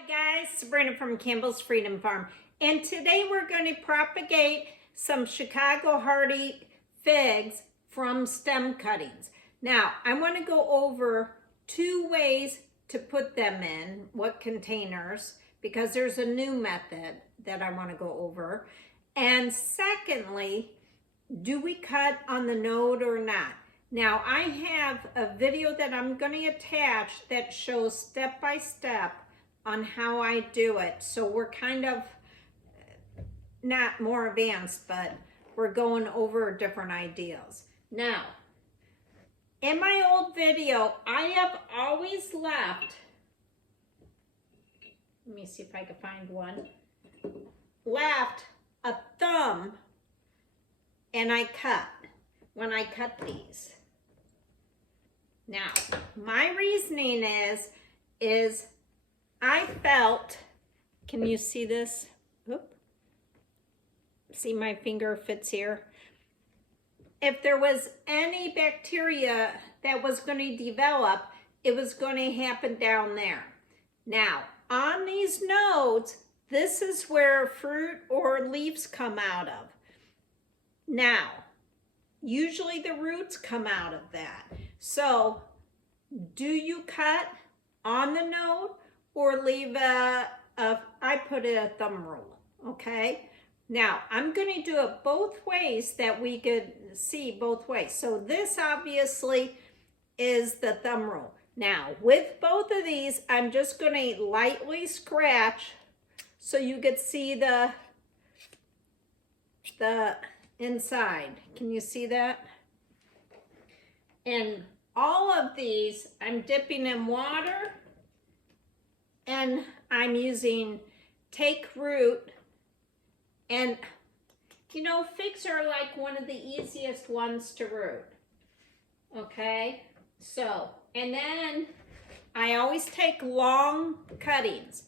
Hi guys, Sabrina from Campbell's Freedom Farm, and today we're going to propagate some Chicago hardy figs from stem cuttings. Now, I want to go over two ways to put them in, what containers, because there's a new method that I want to go over. And secondly, do we cut on the node or not? Now, I have a video that I'm going to attach that shows step by step on how I do it. So we're kind of not more advanced, but we're going over different ideas. Now, in my old video, I have always left, let me see if I can find one, left a thumb and I cut when I cut these. Now, my reasoning is I felt, can you see this? Oop. See my finger fits here. If there was any bacteria that was going to develop, it was going to happen down there. Now, on these nodes, this is where fruit or leaves come out of. Now, usually the roots come out of that. So, do you cut on the node or leave I put a thumb rule, okay? Now, I'm going to do it both ways that we could see both ways. So this obviously is the thumb rule. Now, with both of these, I'm just going to lightly scratch so you could see the inside. Can you see that? And all of these, I'm dipping in water and I'm using take root. And you know, figs are like one of the easiest ones to root. Okay, so, and then I always take long cuttings.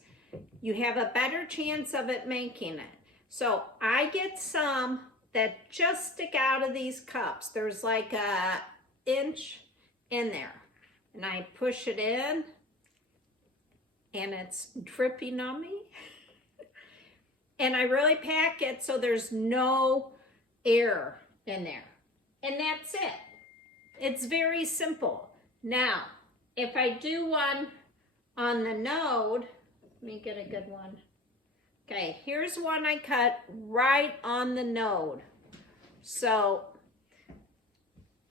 You have a better chance of it making it. So I get some that just stick out of these cups. There's like an inch in there. And I push it in and it's dripping on me. And I really pack it so there's no air in there. And that's it. It's very simple. Now, if I do one on the node, let me get a good one. Okay, here's one I cut right on the node. So,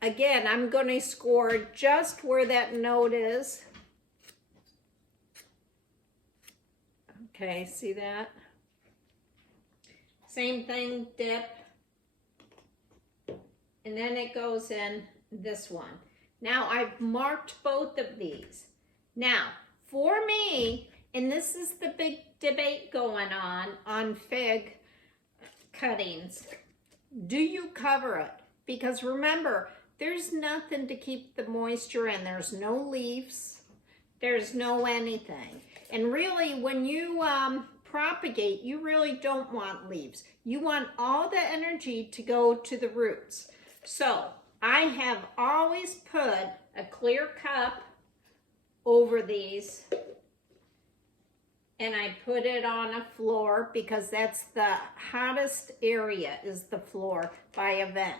again, I'm going to score just where that node is. Okay, see that? Same thing, dip. And then it goes in this one. Now, I've marked both of these. Now, for me, and this is the big debate going on fig cuttings, do you cover it? Because remember, there's nothing to keep the moisture in. There's no leaves. There's no anything. And really, when you propagate, you really don't want leaves. You want all the energy to go to the roots. So I have always put a clear cup over these and I put it on a floor because that's the hottest area, is the floor by a vent.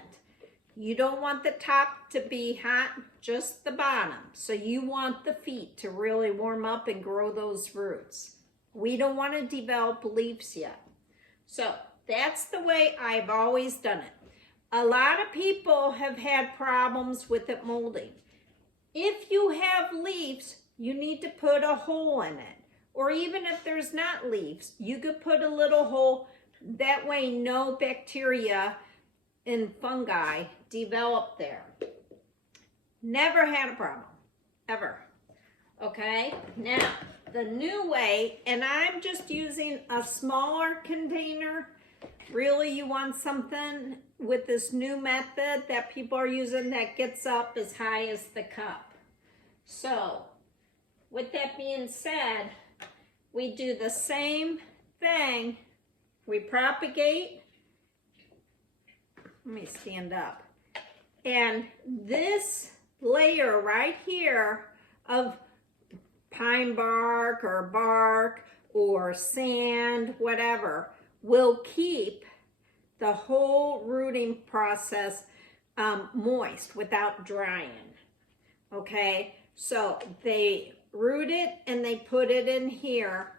You don't want the top to be hot, just the bottom. So you want the feet to really warm up and grow those roots. We don't want to develop leaves yet. So that's the way I've always done it. A lot of people have had problems with it molding. If you have leaves, you need to put a hole in it. Or even if there's not leaves, you could put a little hole. That way no bacteria and fungi develop there. Never had a problem, ever. Okay, now the new way, and I'm just using a smaller container. Really, you want something with this new method that people are using that gets up as high as the cup. So, with that being said, we do the same thing. We propagate. Let me stand up. And this layer right here of pine bark or bark or sand, whatever, will keep the whole rooting process moist without drying. Okay, so they root it and they put it in here,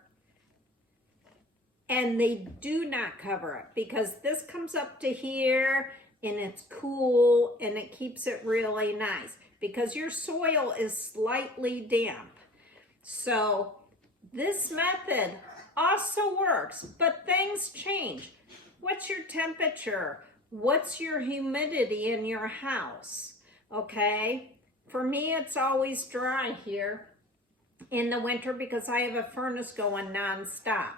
and they do not cover it because this comes up to here and it's cool and it keeps it really nice because your soil is slightly damp. So this method also works, but things change. What's your temperature? What's your humidity in your house? Okay, for me it's always dry here in the winter because I have a furnace going nonstop.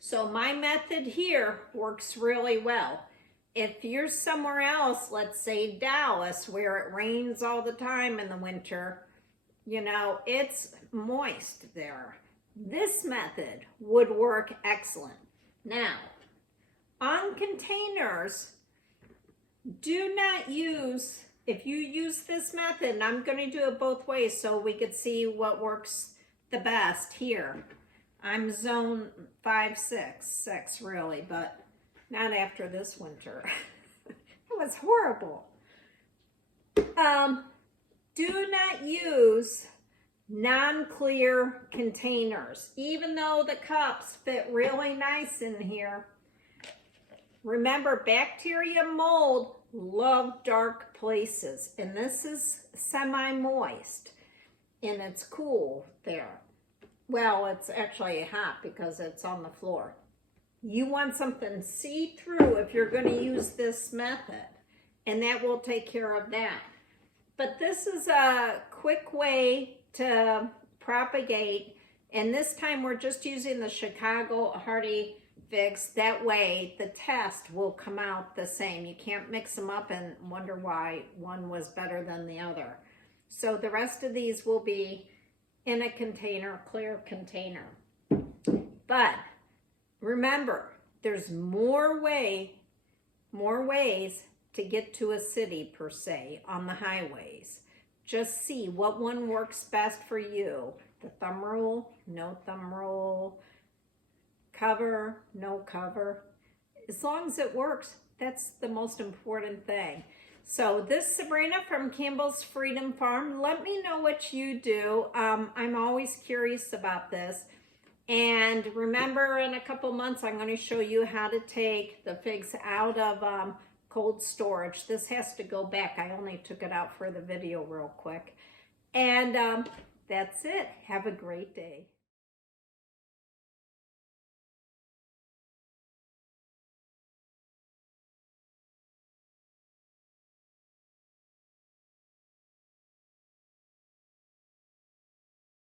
So my method here works really well. If you're somewhere else, let's say Dallas, where it rains all the time in the winter, you know, it's moist there. This method would work excellent. Now, on containers, do not use, if you use this method, and I'm going to do it both ways so we could see what works the best here. I'm zone 5, 6 really, but not after this winter. It was horrible. Do not use non-clear containers. Even though the cups fit really nice in here, remember, bacteria, mold love dark places, and this is semi-moist and it's cool there. Well, it's actually hot because it's on the floor. You want something see-through if you're going to use this method, and that will take care of that. But this is a quick way to propagate, and this time we're just using the Chicago Hardy Figs. That way the test will come out the same. You can't mix them up and wonder why one was better than the other. So the rest of these will be in a container, clear container. But remember, there's more ways to get to a city per se on the highways. Just see what one works best for you. The thumb rule, no thumb rule, cover, no cover. As long as it works, that's the most important thing. So this Sabrina from Campbell's Freedom Farm. Let me know what you do. I'm always curious about this. And remember, in a couple months, I'm going to show you how to take the figs out of cold storage. This has to go back. I only took it out for the video real quick. And that's it. Have a great day.